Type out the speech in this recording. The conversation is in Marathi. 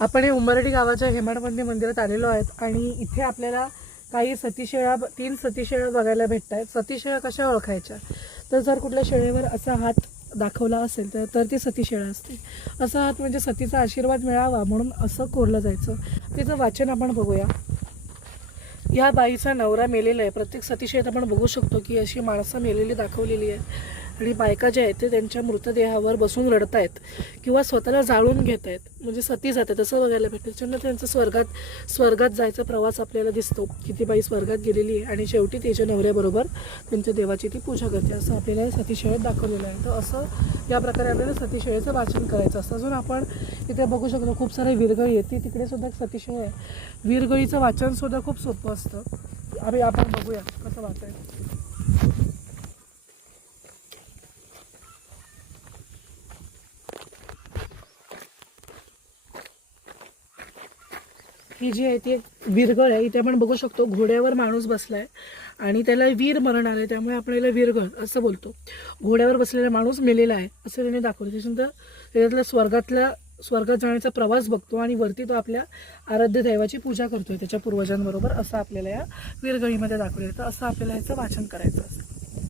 आपण हे उंबरडी गावाच्या हेमाडपंथी मंदिरात आलेलो आहेत आणि इथे आपल्याला काही सतीशेळा 3 सतीशेळा बघायला भेटत आहेत. सतीशेळा कशा ओळखायच्या तर जर कुठल्या शेळेवर असा हात दाखवला असेल तर ती सतीशेळा असते. असा हात म्हणजे सतीचा आशीर्वाद मिळावा म्हणून असं कोरलं जायचं. तिचं वाचन आपण बघूया. या बाईचा नवरा मेलेला आहे. प्रत्येक सतीशेळेत आपण बघू शकतो की अशी माणसं मेलेली दाखवलेली आहे आणि बायका ज्या आहेत ते त्यांच्या मृतदेहावर बसून रडत आहेत किंवा स्वतःला जाळून घेत आहेत, म्हणजे सती जातात असं बघायला भेटतं. त्याच्यानं त्यांचं स्वर्गात जायचा प्रवास आपल्याला दिसतो की ती बाई स्वर्गात गेलेली आहे आणि शेवटी तिच्या नवऱ्याबरोबर त्यांच्या देवाची ती पूजा करते, असं आपल्याला सतीशेळेत दाखवलेलं आहे. तर असं या प्रकारे आपल्याला सतीशेळेचं वाचन करायचं असतं. अजून आपण इथे बघू शकतो खूप सारे विरगळी आहेत, ती तिकडे सुद्धा सतीशेळा आहे. विरगळीचं वाचन सुद्धा खूप सोपं असतं. आपण बघूया कसं वाचायचं. ही जी आहे ती एक विरगळ आहे. इथे आपण बघू शकतो घोड्यावर माणूस बसलाय आणि त्याला वीर मरण आलंय, त्यामुळे आपण याला विरगळ असं बोलतो. घोड्यावर बसलेला माणूस मेलेला आहे असं त्याने दाखवलं. त्याच्यानंतर त्याच्यातला स्वर्गात जाण्याचा प्रवास बघतो आणि वरती तो आपल्या आराध्य दैवाची पूजा करतोय त्याच्या पूर्वजांबरोबर, असं आपल्याला या विरगळीमध्ये दाखवलं. तर असं आपल्याला ह्याचं वाचन करायचं असतं.